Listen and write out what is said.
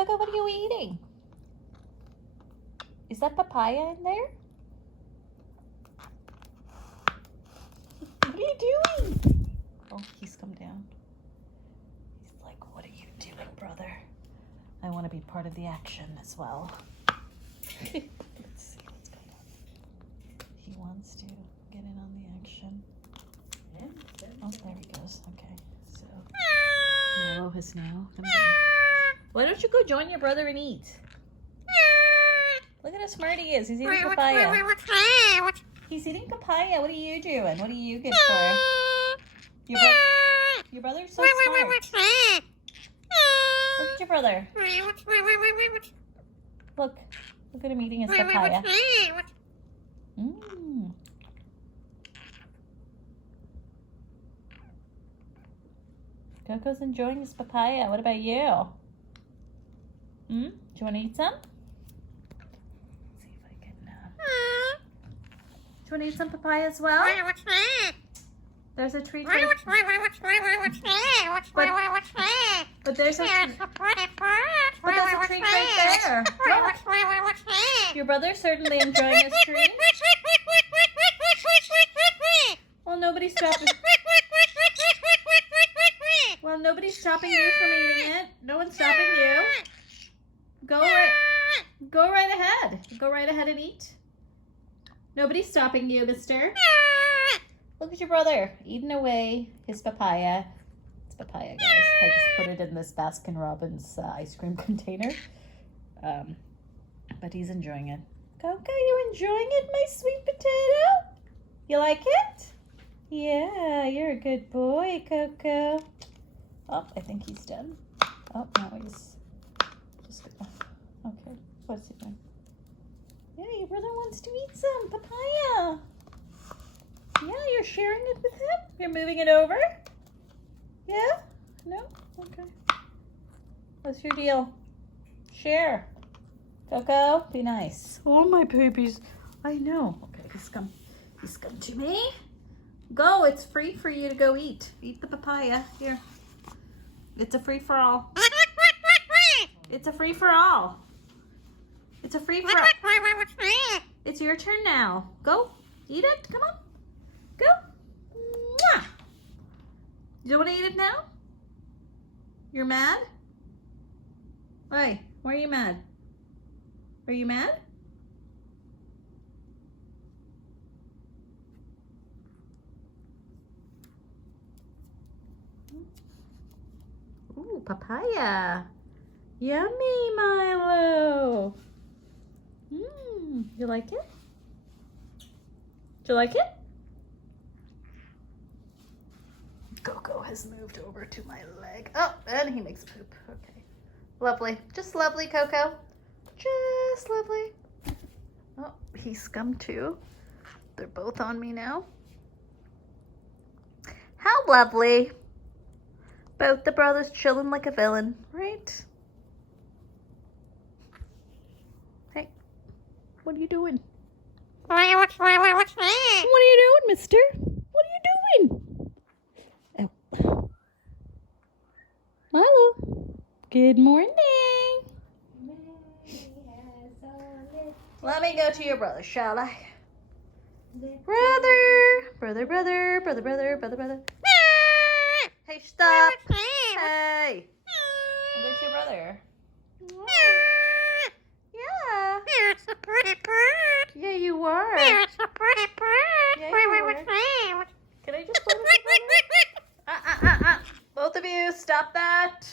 Coco, what are you eating? Is that papaya in there? What are you doing? Oh, he's come down. He's like, what are you doing, brother? I want to be part of the action as well. Let's see what's going on. He wants to get in on the action. Oh, there he goes. Okay, so Milo has now come down. Why don't you go join your brother and eat? Look at how smart he is. He's eating papaya. He's eating papaya. What are you doing? What are you good for? Your brother's so smart. Look at your brother. Look at him eating his papaya. Mmm. Coco's enjoying his papaya. What about you? Do you want to eat some? Let's see if I can. Do you want to eat some papaya as well? There's a treat right but there's a treat right there. Look. Your brother's certainly enjoying his treat. Well, nobody's stopping. Well, nobody's stopping you from eating it. No one's stopping you. Go right ahead. Go right ahead and eat. Nobody's stopping you, mister. Look at your brother eating away his papaya. It's papaya, guys. I just put it in this Baskin-Robbins ice cream container. But he's enjoying it. Coco, you enjoying it, my sweet potato? You like it? Yeah, you're a good boy, Coco. Oh, I think he's done. Oh, now he's just gonna... Okay, what's he doing? Yeah, your brother wants to eat some papaya. Yeah, you're sharing it with him? You're moving it over? Yeah? No? Okay. What's your deal? Share. Coco, be nice. Oh, my babies. I know. Okay, he's come to me. Go, it's free for you to go eat. Eat the papaya. Here. It's a free-for-all. It's a free-for-all. It's a free-for-all. It's your turn now. Go, eat it. Come on. Go. Mwah. You don't want to eat it now? You're mad? Hey, why are you mad? Are you mad? Ooh, papaya. Yummy, Milo. You like it? Do you like it? Coco has moved over to my leg. Oh, and he makes poop. Okay. Lovely. Just lovely, Coco. Just lovely. Oh, he scummed too. They're both on me now. How lovely. Both the brothers chilling like a villain, right? Hey, what are you doing? What are you doing, mister? What are you doing? Oh. Milo, good morning. Let me go to your brother, shall I? Brother. Hey, stop. Hey. I'll go to your brother. Yeah. Yeah, you are. Yeah, you are. Can I just play with your brother? Both of you, stop that.